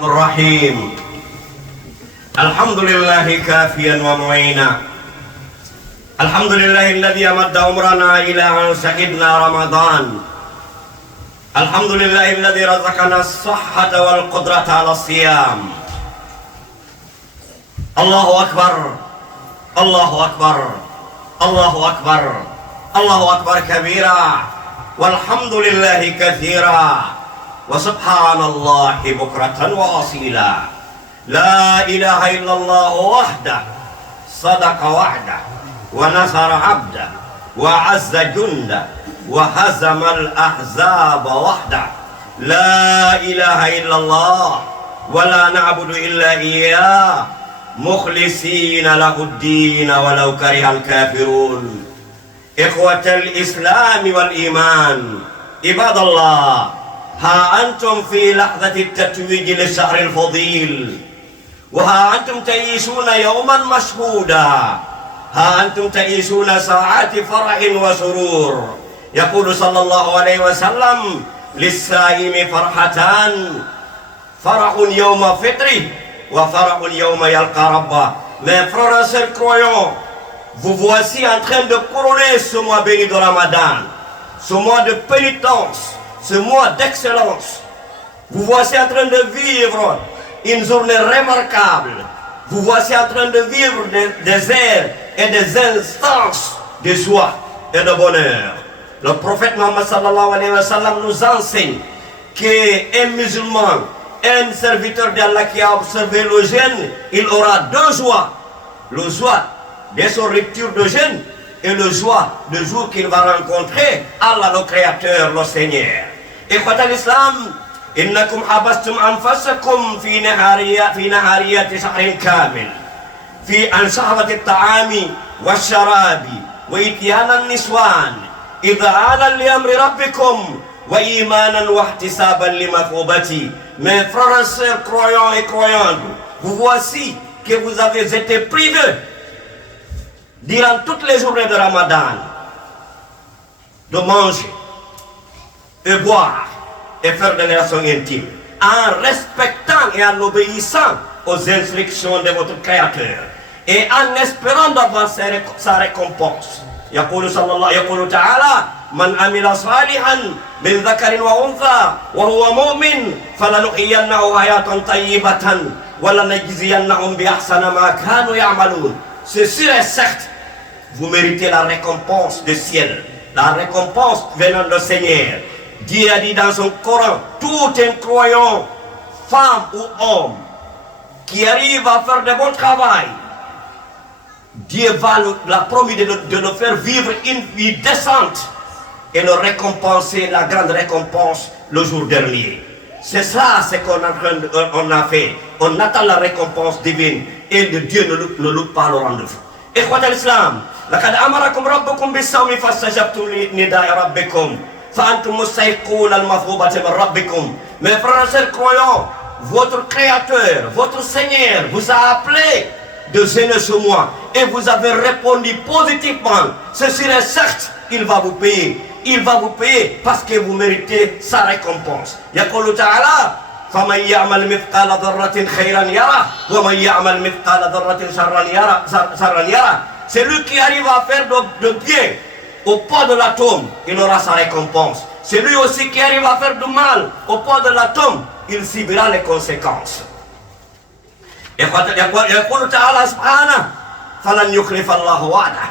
الرحيم الحمد لله كافيا ومعينا. الحمد لله الذي أمد عمرنا إلى أن شهدنا رمضان. الحمد لله الذي رزقنا الصحة والقدرة على الصيام. الله أكبر الله أكبر الله أكبر الله أكبر كبيرا والحمد لله كثيرا وسبحان الله بكرة وأصيلا. لا إله إلا الله وحده صدق وعده ونصر عبده وعز جنده وهزم الأحزاب وحده. لا إله إلا الله ولا نعبد إلا إياه مخلصين له الدين ولو كره الكافرون. إخوة الإسلام والإيمان عباد الله، ها أنتم في لحظة التتويج للشهر الفضيل، وها أنتم تعيشون يوما مشهودا، ها أنتم تعيشون ساعات فرح وسرور. يقول صلى الله عليه وسلم: للصائم فرحتان، فرح يوم فطره وفرح يوم يلقى ربه. Mes frères et sœurs croyants, vous voici en train de couronner ce mois béni de Ramadan, ce mois de pénitence, ce mois d'excellence. Vous voici en train de vivre une journée remarquable. Vous voici en train de vivre des heures et des instances de joie et de bonheur. Le prophète Mohammed sallallahu alayhi wa sallam nous enseigne qu'un musulman, un serviteur d'Allah qui a observé le jeûne, il aura deux joies. Le joie de son rupture de jeûne et le joie du jour qu'il va rencontrer Allah le Créateur, le Seigneur. إخوة الإسلام، إنكم حبستم أنفسكم في نهارية شهر كامل في عن شهوة الطعام والشراب وإتيان النسوان إذعانا لأمر ربكم وإيمانا واحتسابا لمثوبته. Mes frères et sœurs croyants et croyantes, vous voici que vous avez été privés durant toutes les journées de Ramadan de manger et boire et faire des relations intimes en respectant et en obéissant aux instructions de votre Créateur et en espérant d'avoir sa récompense. يقول تعالى: من عمل صالحا من ذكر وأنثى وهو مؤمن فلنحيينه حياة طيبة ولنجزينهم بأحسن ما كانوا يعملون. C'est sûr et certain, vous méritez la récompense du ciel, la récompense venant du Seigneur. Dieu a dit dans son Coran: tout un croyant, femme ou homme, qui arrive à faire de bon travail, Dieu va la promis de le faire vivre une vie décente et le récompenser, la grande récompense, le jour dernier. C'est ça ce qu'on a fait. On attend la récompense divine et Dieu ne loupe pas le rendez-vous. إخوة الإسلام، لقد أمركم ربكم بالصوم فاستجبتم لنداء ربكم فأنتم مستحقون المثوبة من ربكم. Mes frères et sœurs croyants, votre Créateur, votre Seigneur vous a appelé de jeûner ce mois et vous avez répondu positivement. Ceci est certes, il va vous payer. Il va vous payer parce que vous méritez sa récompense. يقول تعالى: فمن يعمل مثقال ذرة خيرا يره ومن يعمل مثقال ذرة شرا يره. Celui qui arrive à faire de bien au poids de l'atome, il aura sa récompense. Celui aussi qui arrive à faire du mal au poids de l'atome, il subira les conséquences. يقول تعالى سبحانه: فلن يخلف الله وعده.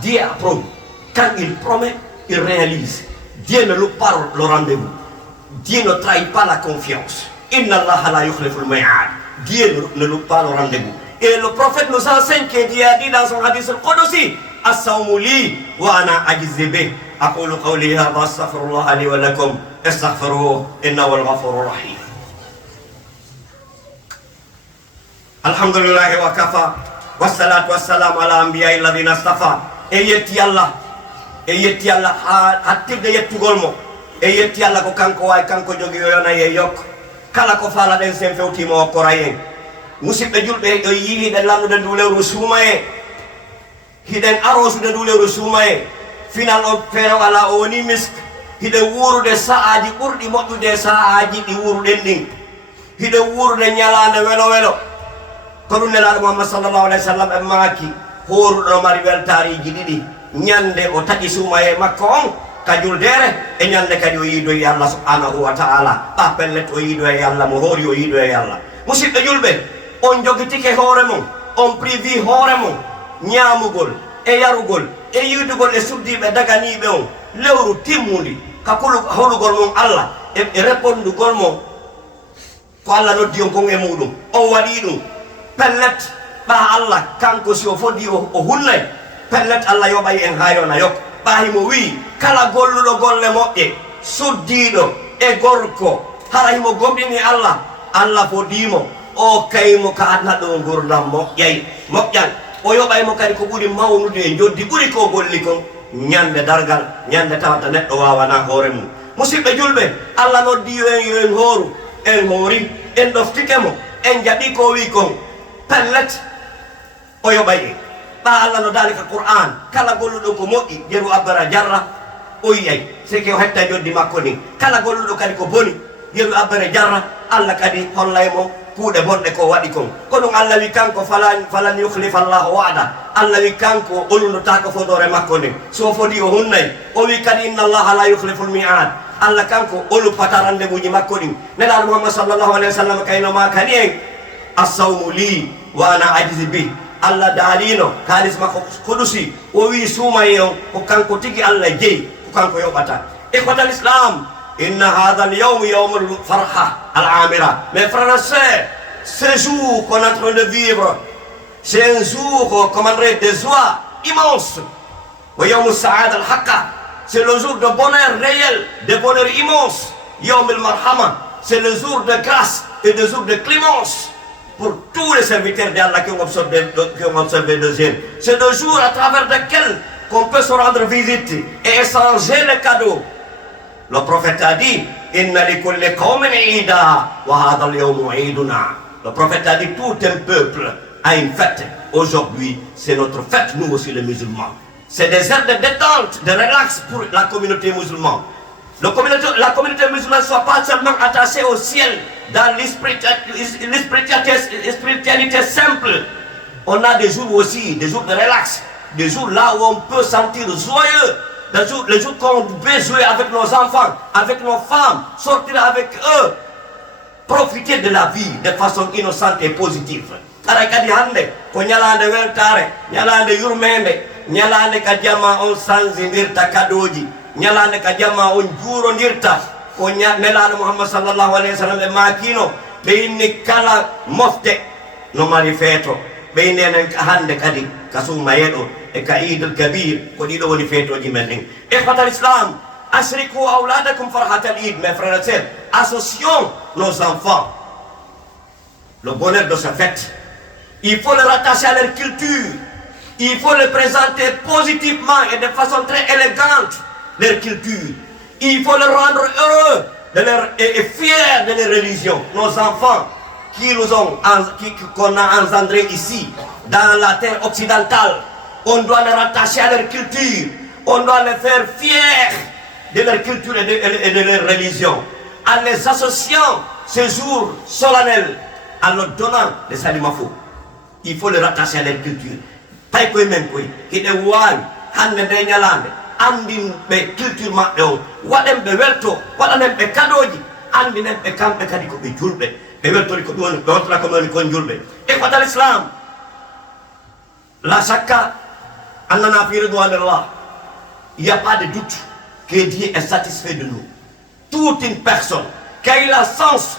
Dieu a promis. Quand il promet, il réalise. Dieu ne loupe pas le rendez-vous. Dieu ne trahit pas la confiance. Inna Allah la yukhlifu al-mi'ad. Dieu ne loupe pas le rendez-vous. Et le prophète nous enseigne que Dieu a dit dans son hadith al-Qudusi: as-sawmu li wa ana ajzi bih. أقول قولي هذا أستغفر الله لي ولكم استغفروه إنه هو الغفور الرحيم. الحمد لله وكفى والصلاة والسلام على أنبياء الذين اصطفى. يتي الله حتى يتغولمو يتي الله كو كانكو واي كانكو جوغي يونا ييوك كالا كو فالا دين سين فيوتي مو كوراين musidɓe julɓe e yii hiɗen lamdude ndu lewru suuma e hiɗen arosude ndu lewru suuma e final o feere ala o woni misk hiɗen wuurude sa'aji ɓurɗi moƴƴude sa'aji ɗi wuuruɗen ɗin hiɗe wurde ñalande welo welo ko ɗum nelaɗo Muhammad sallallahu alayhi wa sallam e maaki horuɗo mari weltariji ɗiɗi ñande o taƴi suumaye makko on ka juldere e ñande kadi o yiidoye Allah subhanahu wa ta'ala ɓa pellet o yiidoye Allah mo hoori o yiidoye Allah musidɓe julɓe on jogitike hoore mum on privi hoore mum ñaamugol e yarugol e yiidugol e suddiɓe daganiɓe on lewru timmudi ka holugol mum Allah e répondugol mum ko Allah noddi on kon e muɗum on waɗi ɗum pellet ɓa Allah kanko si o foddi o hunnay pellet Allah yoɓay en ha yona yok ɓahimo wi kala golluɗo golle moƴƴe suddiɗo e gorko hara himo gomɗini Allah Allah fodimo o kaymo ka adna ɗo gurdam moƴƴan o yoɓaymo kadi ko ɓuri mawnude e joddi ɓuri ko golli kon ñande dargal ñande tawata neɗɗo wawana hoore mum musidɓe julɓe Allah noddi en yo en hooru en hoori en ɗoftike mo en jaɓi ko wi kon pellet o yoɓay en ɓa Allah no daalika Qur'an kala golluɗo ko moƴƴi jeru abbara jarra o yiyay seke o hetta joddi makko ni kala golluɗo kadi ko boni jeru abbara jarra Allah kadi hollaymo kuuɗe bonɗe ko waɗi kon ko ɗum Allah wi kanko falan yukhlifa Allahu wa'da Allah wi kanko olunotako fodore makko nden so fodi o hunnay o wi kadi inna Allaha la yukhlifu l-mi'ad Allah kanko oluppata rendez-vous makko ɗin nelaɗo Muhammad sallallahu alayhi wa sallam kaynoma kadi en as-sawmu li wa ana ajzi bi Allah daalino halis makko kudusi o wi suumaye on ko kanko tigi Allah jeeyi ko kanko yoɓata ikhwatal islam inna hadha al-yawm yawmul farha al-amira mes frères et sœurs ce jour qu'on est en train de vivre c'est un jour commanderait de joie immense wa yawm as-sa'ad al-haqqa c'est le jour de bonheur réel de bonheur immense yawm al-marhama c'est le jour de grâce et le jour de clémence pour tous les serviteurs d'Allah qui ont observé le jeûne. C'est le jour à travers lequel qu'on peut se rendre visite et échanger les cadeaux. Le prophète a dit Inna li kulli qawmin ida wa hadha al-yawmu iduna. Le prophète a dit tout un peuple a une fête. Aujourd'hui, c'est notre fête, nous aussi les musulmans. C'est des heures de détente, de relax pour la communauté musulmane. La communauté musulmane ne soit pas seulement attachée au ciel dans l'spiritualité simple. On a des jours aussi, des jours de relax, des jours là où on peut sentir joyeux, les jours qu'on peut jouer avec nos enfants, avec nos femmes, sortir avec eux, profiter de la vie de façon innocente et positive. Ara kadi hande ko ñalande weltare ñalande yurmede ñalande ka jama on sanzindirta kadoji ñalande ka jamma on juurondirta ko nelaɗo Muhammad sallallahu alayhi wa sallam e makino ɓe inni kala mofte no mari feeto ɓe innenen ka hande kadi ka sumayeɗo e ka idul kabir ko ɗiɗo woni feetoji men ɗin ikhwatal islam ashriku awladakum farhatal id mes frères et sœurs associons nos enfants le bonheur de cette fête il faut le rattacher à leur culture il faut le présenter positivement et de façon très élégante leur culture. Il faut les rendre heureux et fiers de leur religion. Nos enfants qu'on a engendrés ici, dans la terre occidentale, on doit les rattacher à leur culture. On doit les faire fiers de leur culture et de leur religion. En les associant ce jour solennel, en leur donnant des aliments faux. Il faut les rattacher à leur culture. Pas que même qui est oual, hande de nyalande. Andin be culture maɓɓe on waɗen ɓe welto waɗanen ɓe kaɗoji andinen ɓe kamɓe kadi ko ɓe julɓe ɓe weltori ko ɗum ɓe wontata ko woni kon julɓe ikhwatal islam la shakka annana fi ridwanillah il n'y a pas de doute que Dieu est satisfait de nous toute une personne qui a eu la chance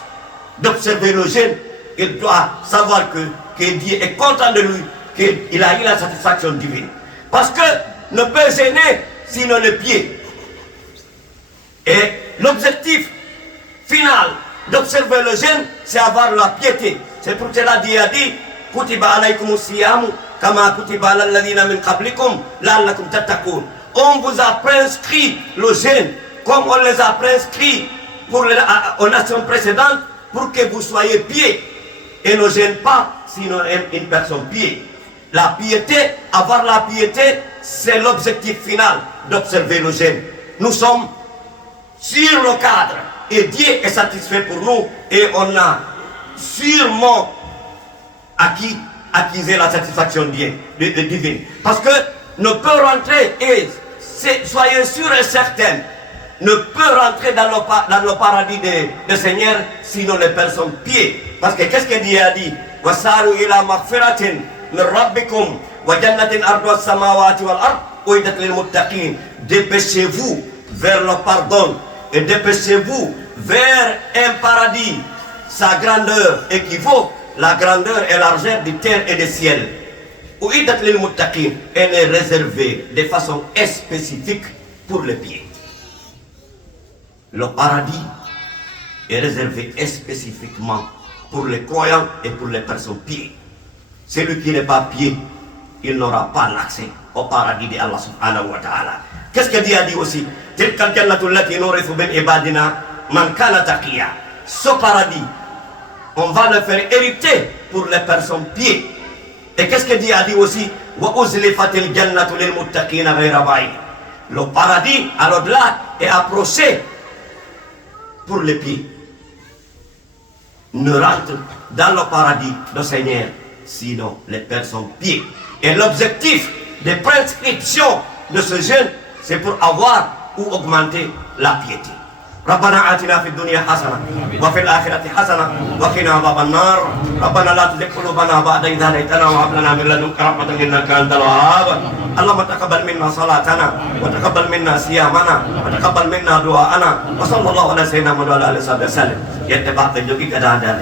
d'observer le jeûne il doit savoir que Dieu est content de lui qu'il a eu la satisfaction divine parce que ne peut gêner sinon le pied. Et l'objectif final d'observer le jeûne, c'est avoir la piété. C'est pour cela Dieu a dit Kutiba alaykumus siyamu kama kutiba alal ladina min qablikum la'allakum tattaqun. On vous a prescrit le jeûne comme on les a prescrits aux nations précédentes pour que vous soyez pieux. Et ne gêne pas sinon une personne pieux. La piété, avoir la piété, c'est l'objectif final d'observer le jeûne. Nous sommes sur le cadre et Dieu est satisfait pour nous et on a sûrement acquiser la satisfaction divine. Parce que ne peut rentrer, et soyez sûrs et certains, ne peut rentrer dans le paradis de Seigneur sinon les personnes pieds. Parce que qu'est-ce que Dieu a dit? Wasaru ila maghfiratin min rabbikum wa jannatin arduha samawati wal ard uiddat lil muttaqin. Dépêchez-vous vers le pardon et dépêchez-vous vers un paradis. Sa grandeur équivaut la grandeur et largeur de terre et de ciel. Uiddat lil muttaqin, elle est réservée de façon spécifique pour les pieds. Le paradis est réservé spécifiquement pour les croyants et pour les personnes pieds. Celui qui n'est pas pied, il n'aura pas l'accès au paradis de Allah subhanahu wa ta'ala. Qu'est-ce que Dieu a dit aussi? Tilkal jannatu allati nurithu min ibadina man kana taqiya. Ce paradis, on va le faire hériter pour les personnes pieds. Et qu'est-ce que Dieu a dit aussi? Wa uzlifatil jannatu lil muttaqina ghayra ba'id. Le paradis à l'au-delà est approché pour les pieds. Ne rentre dans le paradis du Seigneur sinon les personnes pieds. Et l'objectif des prescriptions de ce jeûne, c'est pour avoir ou augmenter la piété. ربنا آتنا في الدنيا حسنة وفي الآخرة حسنة وقنا عذاب النار ربنا لا تزغ قلوبنا بعد إذ هديتنا وهب لنا من لدنك رحمة إنك أنت الوهاب اللهم تقبل منا صلاتنا وتقبل منا صيامنا وتقبل منا دعاءنا وصلى الله على سيدنا محمد وعلى آله وصحبه وسلم يتبع تجوكي كذا